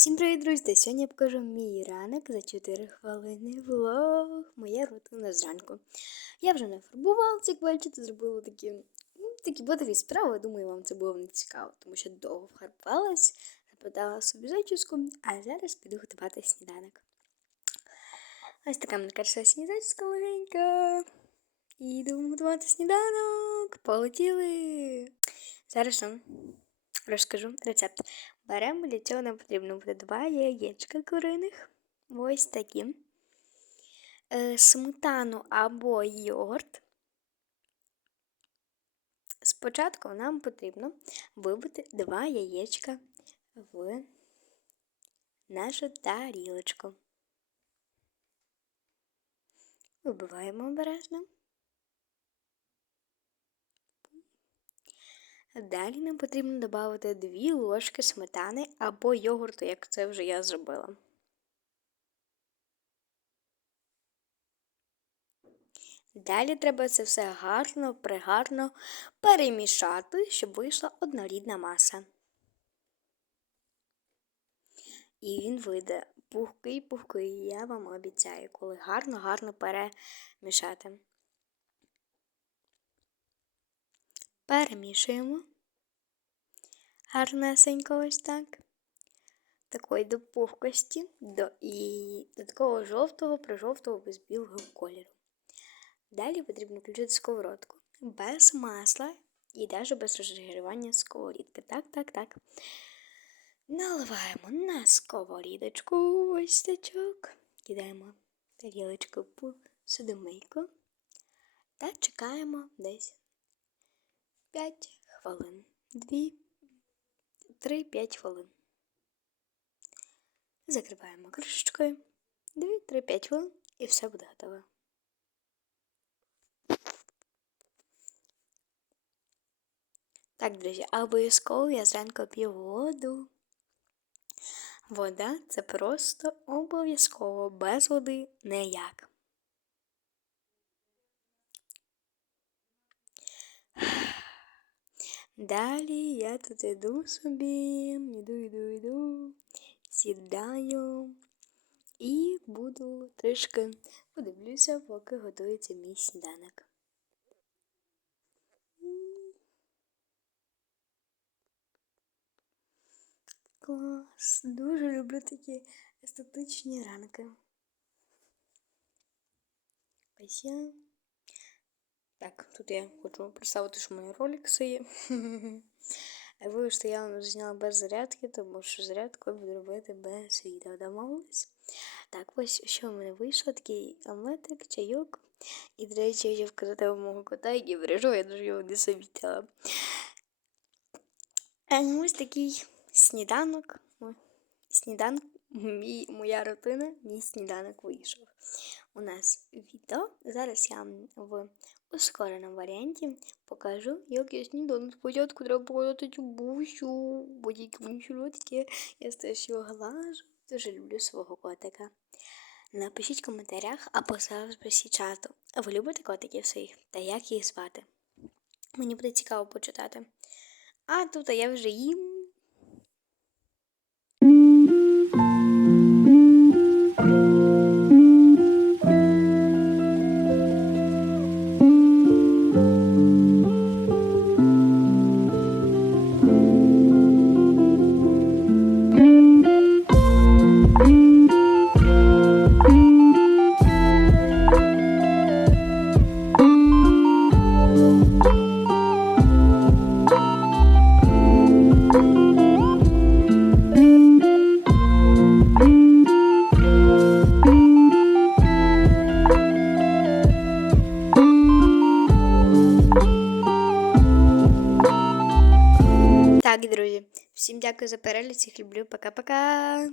Всім привіт, друзі! Сьогодні я покажу мій ранок за 4 хвилини влог. Моя рутина зранку. Я вже нафарбувала ці бачите, зробила такі ну, такі ботові справи. Думаю, вам це було не цікаво, тому що довго фарбувалась, запитала собі зачіску, а зараз піду готувати сніданок. Ось така мене красива сніданочка легенька. І йду готувати сніданок. Полетіли. Зараз вам розкажу рецепт. Беремо для цього нам потрібно буде два яєчка куриних. Ось такі. Е, сметану або йогурт. Спочатку нам потрібно вибити два яєчка в нашу тарілочку. Вибиваємо обережно. Далі нам потрібно додати 2 ложки сметани або йогурту, як це вже я зробила. Далі треба це все гарно, пригарно перемішати, щоб вийшла однорідна маса. І він вийде пухкий-пухкий, я вам обіцяю, коли гарно-гарно перемішати. Перемішуємо гарнесенько ось так. Такої до пухкості до, і до такого жовтого прижовтого без білого кольору. Далі потрібно включити сковородку без масла і навіть без розігрівання сковорідки. Так, так, так. Наливаємо на сковорідочку ось тачок. Кидаємо тарілочку по судомийку та чекаємо десь 5 хвилин. 2, 3-5 хвилин. Закриваємо кришечкою. 2-3-5 хвилин і все буде готове. Так, друзі, обов'язково я зранку п'ю воду. Вода це просто обов'язково без води ніяк. Далі я тут іду собі, іду, іду, іду, сідаю і буду трішки подивлюся, поки готується мій сніданок. Клас, дуже люблю такі естетичні ранки. Ось я. Так, тут я хочу представити, що мої ролікси є. Вибачте, я вам зняла без зарядки, тому що зарядку буду робити без відео. Домовились? Так, ось що в мене вийшло, такий омлетик, чайок. І, до речі, я хотів вказати вам мого кота, який бережу, я дуже його не замітила. Ось такий сніданок. Сніданок, мій, моя рутина, мій сніданок вийшов. У нас відео. Зараз я в ускореному варіанті покажу, як я снідаю. Спочатку треба цю бусю, будь-які інші Я теж його глажу. Дуже люблю свого котика. Напишіть в коментарях або записі чату. Ви любите котиків своїх та як їх звати? Мені буде цікаво почитати. А тут я вже їм. Всім дякую за перегляд, всіх люблю, пока-пока.